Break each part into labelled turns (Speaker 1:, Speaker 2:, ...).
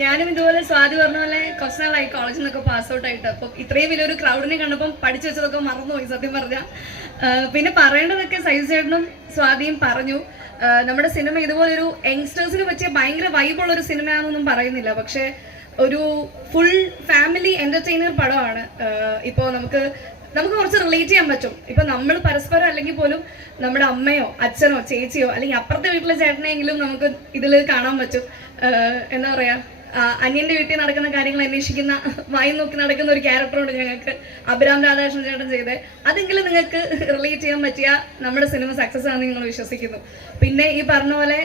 Speaker 1: ഞാനും ഇതുപോലെ സ്വാതി പറഞ്ഞ പോലെ കുറച്ച് നാളായി കോളേജിൽ നിന്നൊക്കെ പാസ് ഔട്ട് ആയിട്ട്. അപ്പം ഇത്രയും വലിയൊരു ക്രൗഡിനെ കണ്ടപ്പം പഠിച്ചു വെച്ചതൊക്കെ മറന്നുപോയി സത്യം പറഞ്ഞ. പിന്നെ പറയേണ്ടതൊക്കെ സൈസ് ചേട്ടനും സ്വാതിയും പറഞ്ഞു. നമ്മുടെ സിനിമ ഇതുപോലെ ഇതുപോലൊരു യങ്സ്റ്റേഴ്സിന് പറ്റിയ ഭയങ്കര വൈബുള്ള ഒരു സിനിമയാണെന്നൊന്നും പറയുന്നില്ല. പക്ഷേ ഒരു ഫുൾ ഫാമിലി എന്റർടൈനർ പടമാണ്. ഇപ്പോൾ നമുക്ക് നമുക്ക് കുറച്ച് റിലേറ്റ് ചെയ്യാൻ പറ്റും. ഇപ്പൊ നമ്മൾ പരസ്പരം അല്ലെങ്കിൽ പോലും നമ്മുടെ അമ്മയോ അച്ഛനോ ചേച്ചിയോ അല്ലെങ്കിൽ അപ്പുറത്തെ വീട്ടിലെ ചേട്ടനെങ്കിലും നമുക്ക് ഇതിൽ കാണാൻ പറ്റും. എന്താ പറയാ? അന്യന്റെ വീട്ടിൽ നടക്കുന്ന കാര്യങ്ങൾ അന്വേഷിക്കുന്ന വായി നോക്കി നടക്കുന്ന ഒരു ക്യാരക്ടറുണ്ട് ഞങ്ങൾക്ക് അബ്രാം രാധാകൃഷ്ണൻ ചേട്ടൻ ചെയ്തത്. അതെങ്കിലും നിങ്ങൾക്ക് റിലേറ്റ് ചെയ്യാൻ പറ്റിയ നമ്മുടെ സിനിമ സക്സസ് ആണെന്ന് ഞങ്ങൾ വിശ്വസിക്കുന്നു. പിന്നെ ഈ പറഞ്ഞ പോലെ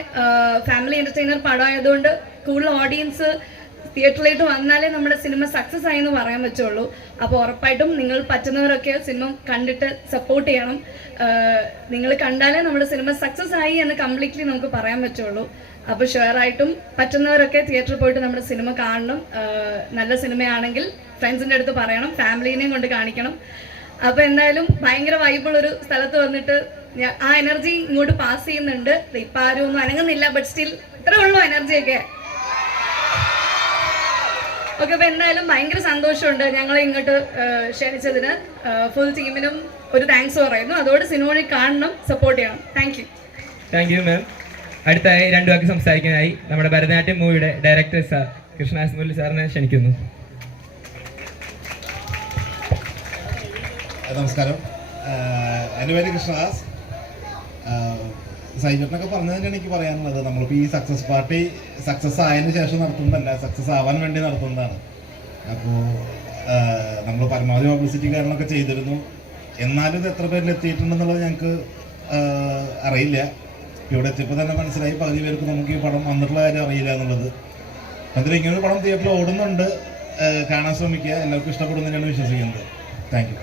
Speaker 1: ഫാമിലി എന്റർടൈനർ പടമായതുകൊണ്ട് കൂടുതൽ ഓഡിയൻസ് തിയേറ്ററിലേക്ക് വന്നാലേ നമ്മുടെ സിനിമ സക്സസ് ആയെന്ന് പറയാൻ പറ്റുള്ളൂ. അപ്പോൾ ഉറപ്പായിട്ടും നിങ്ങൾ പറ്റുന്നവരൊക്കെ സിനിമ കണ്ടിട്ട് സപ്പോർട്ട് ചെയ്യണം. നിങ്ങൾ കണ്ടാലേ നമ്മുടെ സിനിമ സക്സസ് ആയി എന്ന് കംപ്ലീറ്റ്ലി നമുക്ക് പറയാൻ പറ്റുള്ളൂ. അപ്പോൾ ഷുവർ ആയിട്ടും പറ്റുന്നവരൊക്കെ തിയേറ്ററിൽ പോയിട്ട് നമ്മുടെ സിനിമ കാണണം. നല്ല സിനിമയാണെങ്കിൽ ഫ്രണ്ട്സിന്റെ അടുത്ത് പറയണം ഫാമിലീനെയും കൊണ്ട് കാണിക്കണം. അപ്പോൾ എന്തായാലും ഭയങ്കര വൈബുള്ളൊരു സ്ഥലത്ത് വന്നിട്ട് ആ എനർജി ഇങ്ങോട്ട് പാസ് ചെയ്യുന്നുണ്ട്. ഇപ്പം ആരും ഒന്നും അനങ്ങുന്നില്ല ബട്ട് സ്റ്റിൽ ഇത്രേ ഉള്ളൂ എനർജിയൊക്കെ ഓക്കെ അപ്പൊ എന്തായാലും ഭയങ്കര സന്തോഷമുണ്ട് ഞങ്ങളെ ഇങ്ങോട്ട് ക്ഷണിച്ചതിന്. ഫുൾ ടീമിനും ഒരു താങ്ക്സ് പറയുന്നു. അതോട് സിനിമ കാണണം സപ്പോർട്ട് ചെയ്യണം. Thank you
Speaker 2: thank you ma'am അടുത്തായി രണ്ടു വാക്ക് സംസാരിക്കാനായി നമ്മുടെ ഭരതനാട്യം മൂവിയുടെ ഡയറക്ടർ സാർ കൃഷ്ണാസ് മുരളി സാറിനെ ക്ഷണിക്കുന്നു.
Speaker 3: നമസ്കാരം. അനുവാദി കൃഷ്ണദാസ്. സൈജറിനൊക്കെ പറഞ്ഞു തന്നെയാണ് എനിക്ക് പറയാനുള്ളത്. നമ്മളിപ്പോൾ ഈ സക്സസ് പാർട്ടി സക്സസ് ആയതിനു ശേഷം നടത്തുന്നതല്ല സക്സസ് ആവാൻ വേണ്ടി നടത്തുന്നതാണ്. അപ്പോൾ നമ്മൾ പരമാവധി പബ്ലിസിറ്റി കാര്യങ്ങളൊക്കെ ചെയ്തിരുന്നു. എന്നാലും ഇത് എത്ര പേരിൽ എത്തിയിട്ടുണ്ടെന്നുള്ളത് ഞങ്ങൾക്ക് അറിയില്ല. ഇവിടെ എത്തിയപ്പോൾ തന്നെ മനസ്സിലായി. പകുതി പേർക്ക് നമുക്ക് ഈ പടം വന്നിട്ടുള്ള കാര്യം അറിയില്ല എന്നുള്ളത്. അതിൽ ഇങ്ങനൊരു പടം തിയേറ്ററിൽ ഓടുന്നുണ്ട്. കാണാൻ ശ്രമിക്കുക. എല്ലാവർക്കും ഇഷ്ടപ്പെടുന്നതിനാണ് വിശ്വസിക്കുന്നത്. Thank you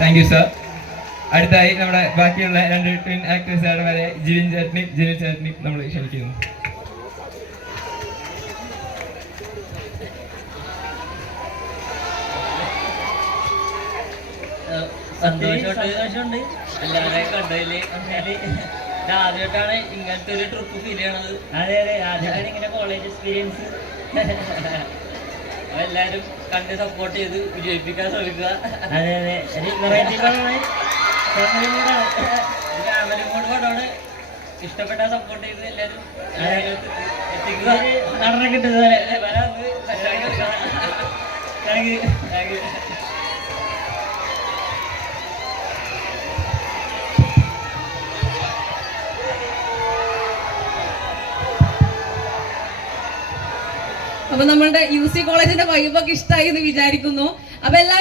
Speaker 2: thank you sir അടുത്തായി നമ്മുടെ ബാക്കിയുള്ള രണ്ട് ട്വിൻ ആക്ടേഴ്സുകാരുടെ വരെ ജിവിൻ ചേട്ടനും ജിനിൽ ചേട്ടനും നമ്മൾ ക്ഷണിക്കുന്നു.
Speaker 4: സന്തോഷമുണ്ട്. എല്ലാവരെയും കണ്ടതിൽ ആദ്യമായിട്ടാണ് ഇങ്ങനത്തെ ഒരു ട്രിപ്പ് ഫീൽ ചെയ്യണത്. അതെ അതെ. ആദ്യമായിട്ടാണ് ഇങ്ങനെ കോളേജ് എക്സ്പീരിയൻസ് എല്ലാരും കണ്ട് സപ്പോർട്ട് ചെയ്ത് വിജയിപ്പിക്കാൻ ശ്രമിക്കുക. അതെ അതെ. ഇഷ്ടപ്പെട്ട സപ്പോർട്ട്
Speaker 5: അപ്പൊ നമ്മളുടെ യു സി കോളേജിന്റെ വൈബൊക്കെ ഇഷ്ടമായി എന്ന് വിചാരിക്കുന്നു. അപ്പൊ എല്ലാവരും